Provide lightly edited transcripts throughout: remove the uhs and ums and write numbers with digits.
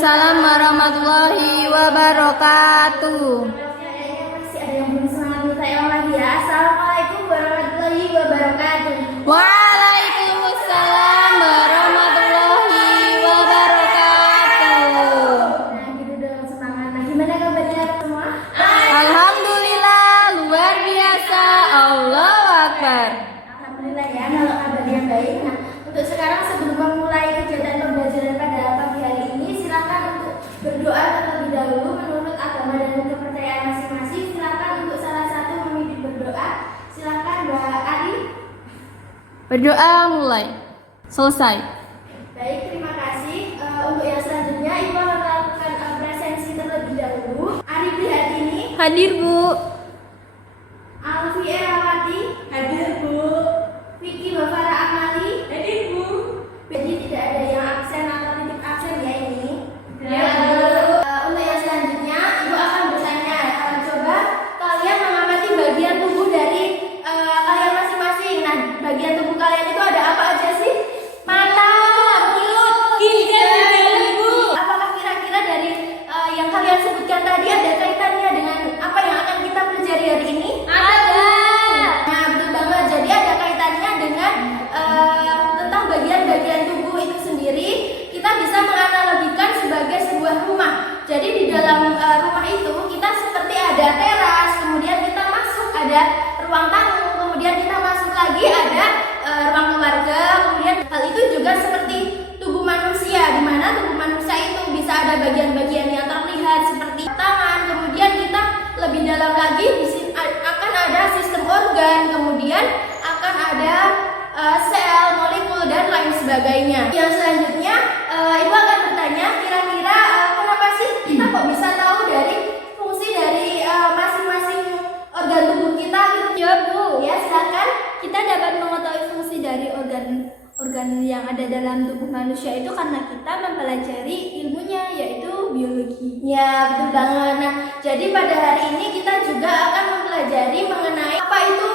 Waalaikumsalam warahmatullahi wabarakatuh. Masih ada yang belum semangat minta yang lagi ya. Assalamualaikum warahmatullahi wabarakatuh. Waalaikumsalam warahmatullahi wabarakatuh. Nah, gitu dong semangat. Nah, gimana kabarnya semua? Alhamdulillah, luar biasa. Allahu Akbar. Alhamdulillah ya, kalau kabarnya baik. Nah, untuk sekarang sebelum memulai kegiatan pembelajaran pada pagi hari ini, silakan untuk berdoa terlebih dahulu menurut agama dan kepercayaan masing-masing. Silakan untuk salah satu memimpin berdoa. Silakan Mbak Ari. Berdoa mulai. Selesai. Baik, terima kasih. Untuk yang selanjutnya, Ibu akan melakukan presensi terlebih dahulu. Ari Prihatini, Hadir, Bu. Alfi Erawati, Hadir, Bu. Vicky Bavara Amali. Hadir, Bu. Jadi tidak ada yang absen atau titip absen ya ini. Ya. Untuk yang selanjutnya, Ibu akan bertanya. Coba kalian mengamati bagian tubuh dari kalian masing-masing. Nah, bagian tubuh kalian itu ada apa aja sih? Mata, mulut, Ginjal juga, Bu. Apakah kira-kira dari yang kalian sebutkan tadi ada kaitannya dengan apa yang akan kita pelajari hari ini? Ada. Nah, betul banget. Jadi ada kaitannya dengan tentang bagian-bagian tubuh itu sendiri. Kita bisa menganalogikan sebagai sebuah rumah. Jadi di dalam rumah itu kita seperti ada teras, kemudian kita masuk ada ruang tamu, kemudian kita masuk lagi ada ruang keluarga, kemudian hal itu juga seperti tubuh manusia, di mana tubuh manusia itu bisa ada bagian-bagian yang terlihat seperti tangan, kemudian kita lebih dalam lagi di sini akan ada sistem organ, kemudian akan ada sel, molekul dan lain sebagainya. Yang selanjutnya, Ibu akan bertanya, kira-kira kenapa sih kita kok bisa tahu dari fungsi dari masing-masing organ tubuh kita gitu? Ya, Bu. Ya, silakan. Kita dapat mengetahui fungsi dari organ yang ada dalam tubuh manusia itu karena kita mempelajari ilmunya, yaitu biologi. Ya, betul banget. Nah, jadi pada hari ini kita juga akan mempelajari mengenai apa itu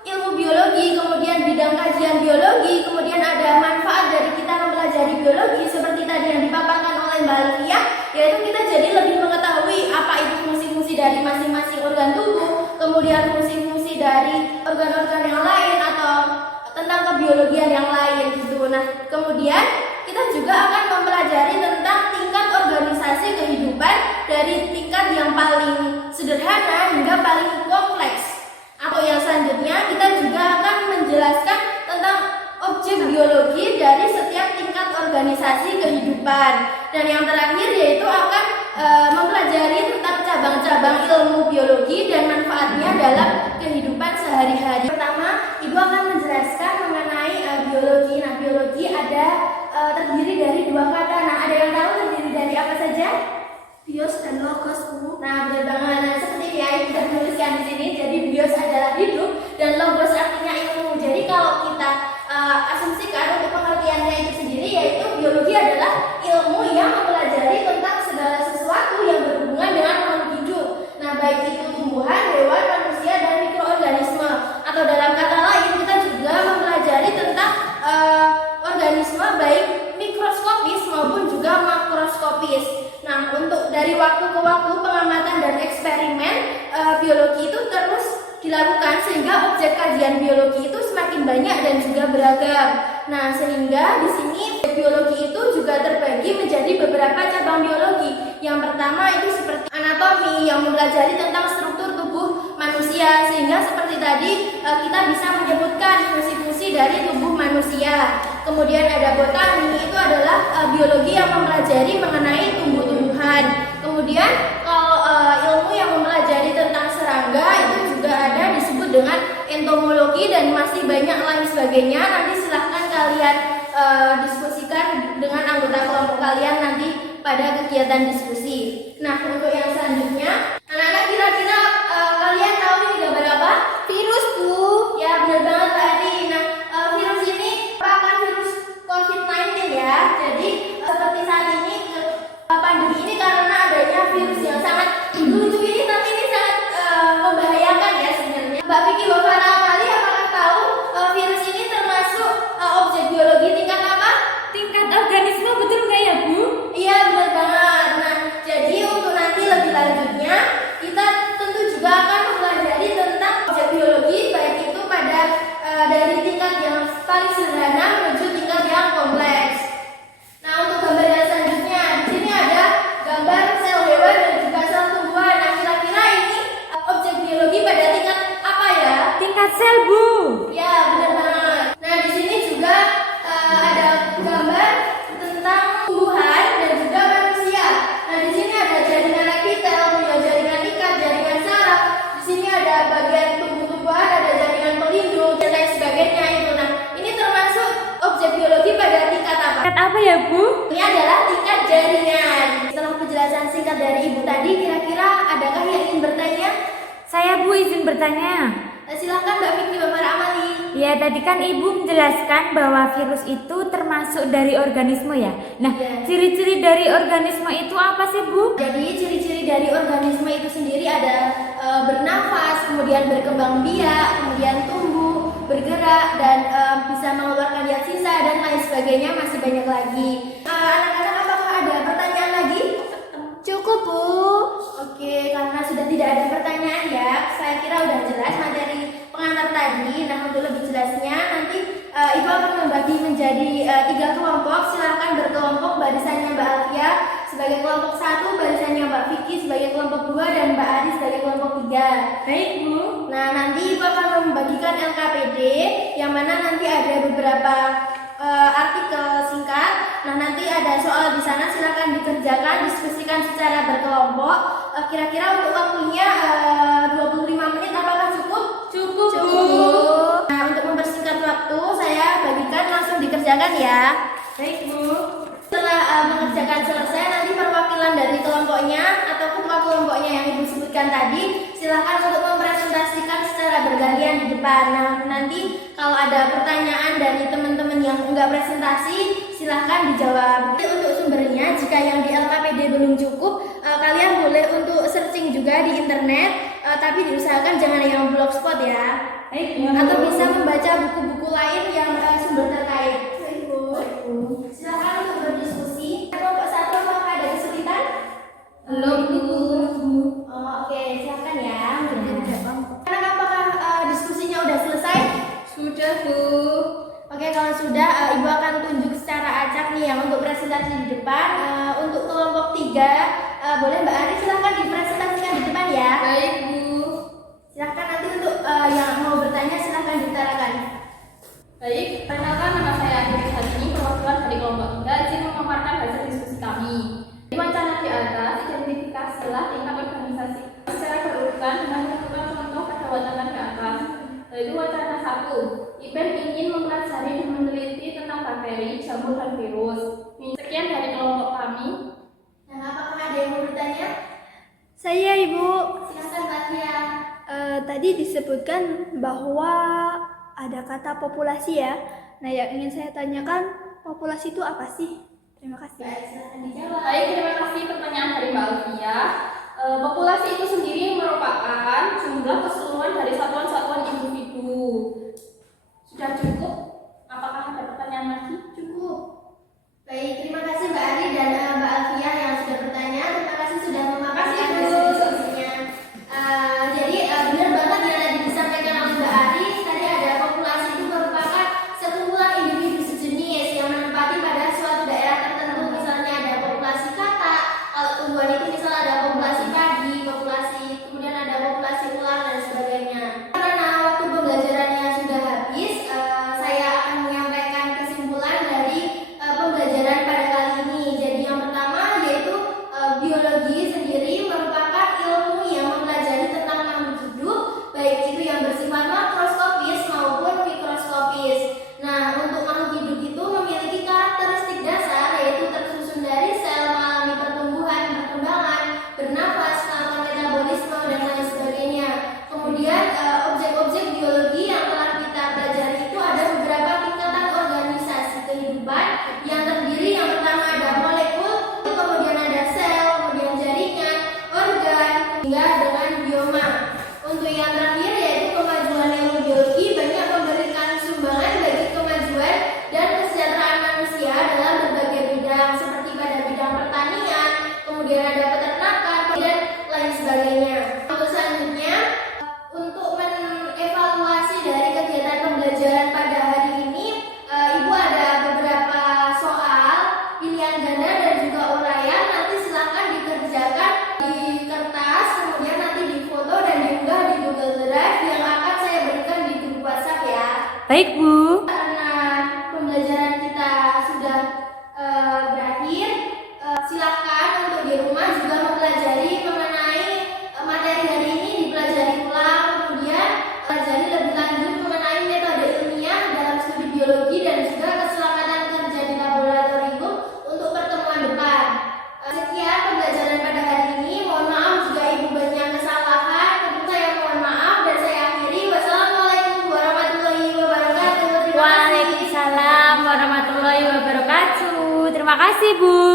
ilmu biologi, kemudian bidang kajian biologi, kemudian ada manfaat dari kita mempelajari biologi seperti tadi yang dipaparkan oleh Mbak Alfia, yaitu kita jadi lebih mengetahui apa itu fungsi-fungsi dari masing-masing organ tubuh, kemudian fungsi-fungsi dari organ-organ yang lain atau tentang kebiologian yang lain gitu. Nah, kemudian kita juga akan mempelajari tentang tingkat organisasi kehidupan dari tingkat yang paling sederhana hingga paling kompleks. Atau yang selanjutnya kita juga akan menjelaskan tentang objek biologi dari setiap tingkat organisasi kehidupan. Dan yang terakhir yaitu akan mempelajari tentang cabang-cabang ilmu biologi dan manfaatnya dalam kehidupan sehari-hari. Pertama, Ibu akan menjelaskan mengenai biologi. Nah, biologi ada terdiri dari dua kata. Nah, ada yang tahu terdiri dari apa saja? Bios dan logos, Bu. Nah, benar banget. Nah, seperti ya, Ibu sudah menuliskan di sini. Jadi bios adalah hidup dan logos artinya ilmu. Jadi kalau kita asumsikan untuk pengertiannya itu sendiri, yaitu biologi adalah ilmu yang mempelajari tentang segala sesuatu yang berhubungan dengan makhluk hidup. Nah, baik itu tumbuhan, hewan, manusia, dan mikroorganisme. Atau dalam kata lain, kita juga mempelajari tentang organisme baik mikroskopis maupun juga makroskopis. Nah, untuk dari waktu ke waktu pengamatan dan eksperimen biologi itu terus dilakukan sehingga objek kajian biologi itu semakin banyak dan juga beragam. Nah, sehingga di sini biologi itu juga terbagi menjadi beberapa cabang biologi. Yang pertama itu seperti anatomi yang mempelajari tentang struktur tubuh manusia, sehingga seperti tadi kita bisa menyebutkan fungsi-fungsi dari tubuh manusia. Kemudian ada botani, itu adalah biologi yang mempelajari mengenai tumbuh-tumbuhan. Kemudian kalau ilmu yang mempelajari tentang serangga itu juga ada disebut dengan entomologi dan masih banyak lain sebagainya. Nanti silahkan kalian diskusikan dengan anggota kelompok kalian nanti pada kegiatan diskusi. Nah, untuk yang selanjutnya, anak-anak kira-kira kalian tahu ini gambar apa? Virus, Bu. Ya, benar banget Mbak Adi. Nah, virus ini merupakan virus COVID-19 ya. Jadi seperti saat ini pandemi ini karena adanya virus yang sangat lucu ini, tapi ini sangat membahayakan ya sebenarnya. Mbak Vicky Bavara Amali, apakah tahu virus ini termasuk objek biologi tingkat apa? Tingkat organisme betul nggak ya, Bu? Iya, benar banget. ya, Bu? Ini adalah tingkat jaringan. Setelah penjelasan singkat dari Ibu tadi, kira-kira adakah yang ingin bertanya? Saya, Bu, izin bertanya. Silakan Mbak Fikri, Bapak Amali. Ya, tadi kan Ibu menjelaskan bahwa virus itu termasuk dari organisme ya. Nah, Iya. ciri-ciri dari organisme itu apa sih, Bu? Jadi ciri-ciri dari organisme itu sendiri ada bernafas, kemudian berkembang biak, kemudian tumbuh, bergerak, dan bisa mengeluarkan zat sisa dan lain sebagainya, masih banyak lagi. Anak-anak, apakah ada pertanyaan lagi? Cukup, Bu. Oke, karena sudah tidak ada pertanyaan ya, saya kira udah jelas materi pengantar tadi. Nah, untuk lebih jelasnya nanti Ibu akan membagi menjadi 3 kelompok. Silahkan berkelompok, barisannya Mbak Alfia sebagai kelompok 1, barisannya Mbak Vicky sebagai kelompok 2, dan Mbak Adi sebagai kelompok 3. Baik, Bu. Nah, nanti Ibu akan membagikan LKPD yang mana nanti ada beberapa artikel singkat. Nah, nanti ada soal di sana, silakan dikerjakan, diskusikan secara berkelompok. Kira-kira untuk waktunya 25 menit, apakah cukup? Cukup, Bu. Nah, untuk mempersingkat waktu, saya bagikan langsung dikerjakan ya. Baik, Bu. Setelah mengerjakan selesai, nanti perwakilan dari kelompoknya atau ketua kelompoknya yang Ibu sebutkan tadi, silakan untuk mempresentasikan secara bergantian di depan. Nah, nanti kalau ada pertanyaan dari teman-teman yang enggak presentasi, silahkan dijawab. Jadi untuk sumbernya, jika yang di LKPD belum cukup, kalian boleh untuk searching juga di internet, tapi diusahakan jangan yang blogspot ya. Baik, Bu. Atau bisa membaca buku-buku lain yang sumber terkait. Silakan untuk berdiskusi. Kelompok 1, apakah ada kesulitan? Belum, Bu. Oh, oke, silakan ya. Karena apakah diskusinya udah selesai? Sudah, Bu. Oke, kalau sudah, Ibu akan tunjuk secara acak nih yang untuk presentasi di depan. Untuk kelompok 3, boleh Mbak Ari silahkan dipresentasikan di depan ya. Baik, Bu. Silahkan nanti untuk yang mau bertanya silahkan diutarakan. Baik, perkenalkan nama saya Adi hari ini perwakilan dari kelompok 3 izin memaparkan hasil diskusi kami. Di wacana di atas, identifikasilah tingkat organisasi secara berurutan dengan menentukan contoh pada wacana di atas. Yaitu wacana 1, IPEN ingin mempelajari dan meneliti tentang bakteri, jamur, dan virus. Sekian dari kelompok kami. Nah, apakah ada yang mau bertanya? Saya, Ibu. Silahkan Mbak Tia. Tadi disebutkan bahwa ada kata populasi ya. Nah, yang ingin saya tanyakan, populasi itu apa sih? Terima kasih. Baik, silahkan dijawab. Baik, terima kasih pertanyaan dari Mbak Alfia. Populasi itu sendiri merupakan jumlah keseluruhan dari satuan-satuan individu. Sudah cukup? Apakah ada pertanyaan lagi? Cukup. Baik, terima kasih Mbak Ari dan Mbak Alfia yang sudah bertanya. Terima kasih sudah memaparkan Terima kasih, Bu. hasil diskusinya. Jadi benar banget yang tadi disampaikan oleh Mbak Ari. Tadi ada populasi itu merupakan sekumpulan individu sejenis yang menempati pada suatu daerah tertentu. Misalnya ada populasi katak. Kalau tumbuhan itu misalnya ada populasi padi, populasi, kemudian ada populasi ular dan sebagainya. Karena waktu pembelajarannya sudah habis, saya akan menyampaikan kesimpulan dari pembelajaran pada kali ini. Jadi yang pertama yaitu biologi sendiri merupakan ilmu yang mempelajari tentang makhluk hidup, baik itu yang bersifat makroskopis maupun mikroskopis. Nah, untuk makhluk hidup itu memiliki karakteristik dasar yaitu tersusun dari sel, mengalami pertumbuhan, perkembangan, bernafas, melakukan metabolisme dan lain sebagainya. Kemudian objek-objek biologi yang telah kita pelajari itu ada beberapa tingkatan organisasi kehidupan yang terdiri yang pertama ada molekul, kemudian ada sel, kemudian jaringan, organ, hingga dengan bioma. Untuk yang terakhir yaitu kemajuan ilmu biologi banyak memberikan sumbangan bagi kemajuan dan kesejahteraan manusia dalam berbagai bidang seperti pada bidang pertanian, kemudian ada peternakan, dan lain sebagainya. Untuk selanjutnya, untuk mengevaluasi dari kegiatan pembelajaran pada hari ini, Ibu ada beberapa soal pilihan ganda dan juga uraian. Nanti silakan dikerjakan di kertas, kemudian nanti difoto dan diunggah di Google Drive yang akan saya berikan di grup WhatsApp ya. Baik, Bu. Karena pembelajaran kita sudah berakhir, silakan untuk di rumah juga mempelajari mengenai materi hari ini, dipelajari ulang, kemudian pelajari lebih lanjut mengenai metode ilmiah dalam studi biologi dan juga keselamatan kerja di laboratorium Terima kasih, Bu.